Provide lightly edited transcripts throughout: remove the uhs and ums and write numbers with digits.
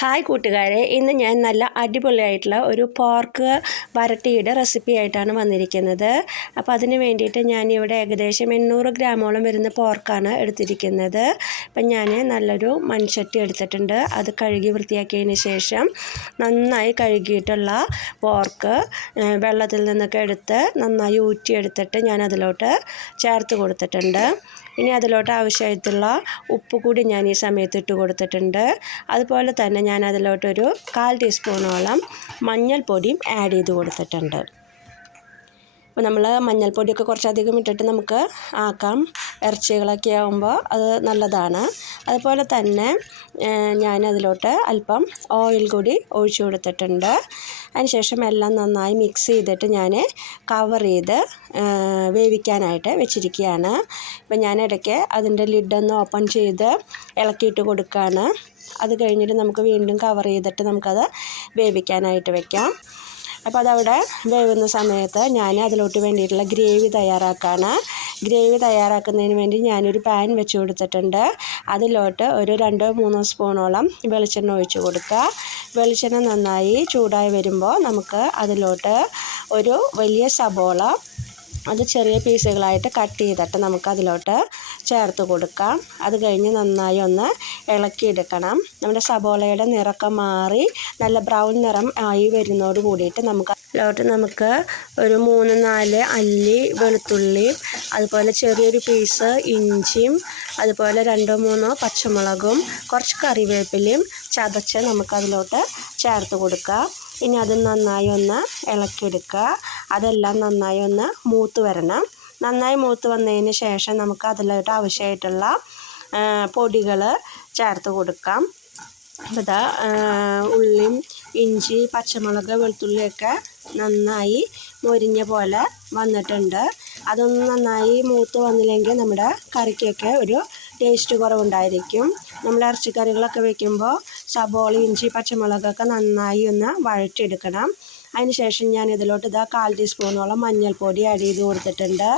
Hi കൂട്ടുകാരെ, ഇന്ന് ഞാൻ നല്ല അടിപൊളിയായിട്ടുള്ള ഒരു പോർക്ക് വരട്ടിയുടെ റെസിപ്പി ആയിട്ടാണ് വന്നിരിക്കുന്നത്. അപ്പോൾ അതിന് വേണ്ടിയിട്ട് ഞാനിവിടെ ഏകദേശം 800 ഗ്രാമോളം വരുന്ന പോർക്കാണ് എടുത്തിരിക്കുന്നത്. അപ്പം ഞാൻ നല്ലൊരു മൺചട്ടി എടുത്തിട്ടുണ്ട്. അത് കഴുകി വൃത്തിയാക്കിയതിന് ശേഷം നന്നായി കഴുകിയിട്ടുള്ള പോർക്ക് വെള്ളത്തിൽ നിന്നൊക്കെ എടുത്ത് നന്നായി ഊറ്റിയെടുത്തിട്ട് ഞാൻ അതിലോട്ട് ചേർത്ത് കൊടുത്തിട്ടുണ്ട്. ഇനി അതിലോട്ട് ആവശ്യമായിട്ടുള്ള ഉപ്പ് കൂടി ഞാൻ ഈ സമയത്ത് ഇട്ട് കൊടുത്തിട്ടുണ്ട്. അതുപോലെ തന്നെ ഞാൻ അതിലോട്ടൊരു 1/4 ടീസ്പൂണോളം മഞ്ഞൾപ്പൊടിയും ആഡ് ചെയ്ത് കൊടുത്തിട്ടുണ്ട്. അപ്പോൾ നമ്മൾ മഞ്ഞൾപ്പൊടിയൊക്കെ കുറച്ചധികം ഇട്ടിട്ട് നമുക്ക് ആക്കാം. ഇറച്ചികളൊക്കെ ആകുമ്പോൾ അത് നല്ലതാണ്. അതുപോലെ തന്നെ ഞാൻ അതിലോട്ട് അല്പം ഓയിൽ കൂടി ഒഴിച്ചു കൊടുത്തിട്ടുണ്ട്. അതിനുശേഷം എല്ലാം നന്നായി മിക്സ് ചെയ്തിട്ട് ഞാൻ കവർ ചെയ്ത് വേവിക്കാനായിട്ട് വെച്ചിരിക്കുകയാണ്. ഇപ്പം ഞാൻ ഇടയ്ക്ക് അതിൻ്റെ ലിഡൊന്ന് ഓപ്പൺ ചെയ്ത് ഇളക്കിയിട്ട് കൊടുക്കുകയാണ്. അത് കഴിഞ്ഞിട്ട് നമുക്ക് വീണ്ടും കവർ ചെയ്തിട്ട് നമുക്കത് വേവിക്കാനായിട്ട് വെക്കാം. അപ്പോൾ അതവിടെ വേവുന്ന സമയത്ത് ഞാൻ അതിലോട്ട് വേണ്ടിയിട്ടുള്ള ഗ്രേവി തയ്യാറാക്കുകയാണ്. ഗ്രേവി തയ്യാറാക്കുന്നതിന് വേണ്ടി ഞാനൊരു പാൻ വെച്ച് കൊടുത്തിട്ടുണ്ട്. അതിലോട്ട് ഒരു 2-3 സ്പൂണോളം വെളിച്ചെണ്ണ ഒഴിച്ച് കൊടുക്കുക. വെളിച്ചെണ്ണ നന്നായി ചൂടായി വരുമ്പോൾ നമുക്ക് അതിലോട്ട് ഒരു വലിയ സബോള അത് ചെറിയ പീസുകളായിട്ട് കട്ട് ചെയ്തിട്ട് നമുക്ക് അതിലോട്ട് ചേർത്ത് കൊടുക്കാം. അത് കഴിഞ്ഞ് നന്നായി ഒന്ന് ഇളക്കിയെടുക്കണം. നമ്മുടെ സബോളയുടെ നിറമൊക്കെ മാറി നല്ല ബ്രൗൺ നിറം ആയി വരുന്നതോട് കൂടിയിട്ട് നമുക്ക് ഒരു 3-4 അല്ലി വെളുത്തുള്ളി, അതുപോലെ ചെറിയൊരു പീസ് ഇഞ്ചിയും, അതുപോലെ 2-3 പച്ചമുളകും കുറച്ച് കറിവേപ്പിലയും ചതച്ച് നമുക്കതിലോട്ട് ചേർത്ത് കൊടുക്കാം. ഇനി അത് നന്നായി ഒന്ന് ഇളക്കിയെടുക്കുക. അതെല്ലാം നന്നായി ഒന്ന് മൂത്ത് വരണം. നന്നായി മൂത്ത് വന്നതിന് ശേഷം നമുക്ക് അതിലോട്ട് ആവശ്യമായിട്ടുള്ള പൊടികൾ ചേർത്ത് കൊടുക്കാം. ഇതാ ഉള്ളിയും ഇഞ്ചി, പച്ചമുളക്, വെളുത്തുള്ളിയൊക്കെ നന്നായി മൊരിഞ്ഞ പോലെ വന്നിട്ടുണ്ട്. അതൊന്നും നന്നായി മൂത്ത് വന്നില്ലെങ്കിൽ നമ്മുടെ കറിക്കൊക്കെ ഒരു ടേസ്റ്റ് കുറവുണ്ടായിരിക്കും. നമ്മൾ ഇറച്ചിക്കറികളൊക്കെ വയ്ക്കുമ്പോൾ സബോള, ഇഞ്ചി, പച്ചമുളകൊക്കെ നന്നായി ഒന്ന് വഴറ്റിയെടുക്കണം. അതിനുശേഷം ഞാൻ ഇതിലോട്ട് 1/4 ടീസ്പൂണോളം മഞ്ഞൾപ്പൊടി ആഡ് ചെയ്ത് കൊടുത്തിട്ടുണ്ട്.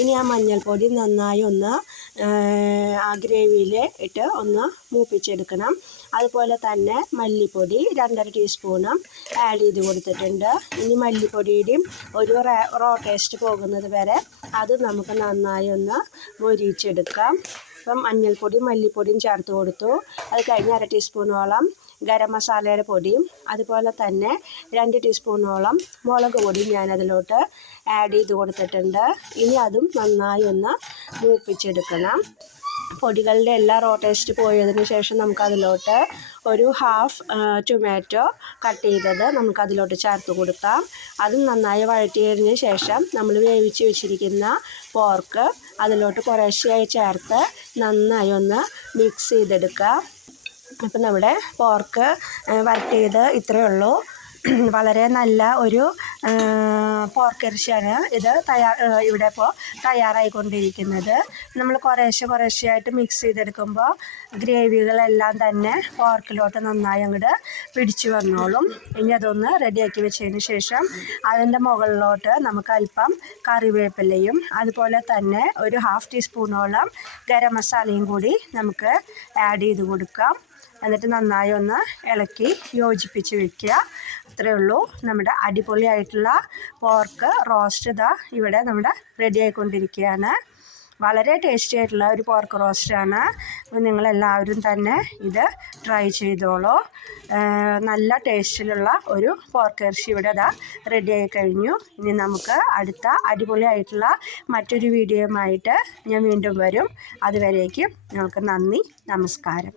ഇനി ആ മഞ്ഞൾപ്പൊടി നന്നായി ഒന്ന് ആ ഗ്രേവിയിൽ ഇട്ട് ഒന്ന് മൂപ്പിച്ചെടുക്കണം. അതുപോലെ തന്നെ മല്ലിപ്പൊടി 2.5 ടീസ്പൂണും ആഡ് ചെയ്ത് കൊടുത്തിട്ടുണ്ട്. ഇനി മല്ലിപ്പൊടിയുടെയും ഒരു റോ ടേസ്റ്റ് പോകുന്നത് വരെ അത് നമുക്ക് നന്നായി ഒന്ന് മൊരിയിച്ചെടുക്കാം. അപ്പം മഞ്ഞൾപ്പൊടിയും മല്ലിപ്പൊടിയും ചേർത്ത് കൊടുത്തു. അത് കഴിഞ്ഞ് 1/2 ടീസ്പൂണോളം ഗരം മസാലയുടെ പൊടിയും, അതുപോലെ തന്നെ 2 ടീസ്പൂണോളം മുളക് പൊടിയും ഞാനതിലോട്ട് ആഡ് ചെയ്ത് കൊടുത്തിട്ടുണ്ട്. ഇനി അതും നന്നായി ഒന്ന് മൂപ്പിച്ചെടുക്കണം. പൊടികളുടെ എല്ലാ റോ ടേസ്റ്റ് പോയതിന് ശേഷം നമുക്കതിലോട്ട് ഒരു 1/2 ടൊമാറ്റോ കട്ട് ചെയ്തത് നമുക്കതിലോട്ട് ചേർത്ത് കൊടുക്കാം. അതും നന്നായി വഴറ്റിയതിന് ശേഷം നമ്മൾ വേവിച്ച് വെച്ചിരിക്കുന്ന പോർക്ക് അതിലോട്ട് കുറേശ്ശെയായി ചേർത്ത് നന്നായി ഒന്ന് മിക്സ് ചെയ്തെടുക്കുക. അപ്പം നമ്മുടെ പോർക്ക് വരട്ടിയത് ഇത്രയേ ഉള്ളൂ. വളരെ നല്ല ഒരു പോർക്കിറച്ചിയാണ് ഇത് ഇവിടെ ഇപ്പോൾ തയ്യാറായിക്കൊണ്ടിരിക്കുന്നത്. നമ്മൾ കുറേശ്ശെയായിട്ട് മിക്സ് ചെയ്തെടുക്കുമ്പോൾ ഗ്രേവികളെല്ലാം തന്നെ പോർക്കിലോട്ട് നന്നായി അങ്ങോട്ട് പിടിച്ചു വന്നോളും. ഇനി അതൊന്ന് റെഡിയാക്കി വെച്ചതിന് ശേഷം അതിൻ്റെ മുകളിലോട്ട് നമുക്ക് അല്പം കറിവേപ്പിലയും, അതുപോലെ തന്നെ ഒരു 1/2 ടീസ്പൂണോളം ഗരം മസാലയും കൂടി നമുക്ക് ആഡ് ചെയ്ത് കൊടുക്കാം. എന്നിട്ട് നന്നായി ഒന്ന് ഇളക്കി യോജിപ്പിച്ച് വയ്ക്കുക. അത്രയേ ഉള്ളൂ. നമ്മുടെ അടിപൊളിയായിട്ടുള്ള പോർക്ക് റോസ്റ്റ് ഇവിടെ നമ്മുടെ റെഡി ആയിക്കൊണ്ടിരിക്കുകയാണ്. വളരെ ടേസ്റ്റി ആയിട്ടുള്ള ഒരു പോർക്ക് റോസ്റ്റാണ്. അപ്പോൾ നിങ്ങളെല്ലാവരും തന്നെ ഇത് ട്രൈ ചെയ്തോളൂ. നല്ല ടേസ്റ്റിലുള്ള ഒരു പോർക്ക് ഇറച്ചി ഇവിടെ റെഡി ആയി കഴിഞ്ഞു. ഇനി നമുക്ക് അടുത്ത അടിപൊളിയായിട്ടുള്ള മറ്റൊരു വീഡിയോയുമായിട്ട് ഞാൻ വീണ്ടും വരും. അതുവരേക്കും നിങ്ങൾക്ക് നന്ദി, നമസ്കാരം.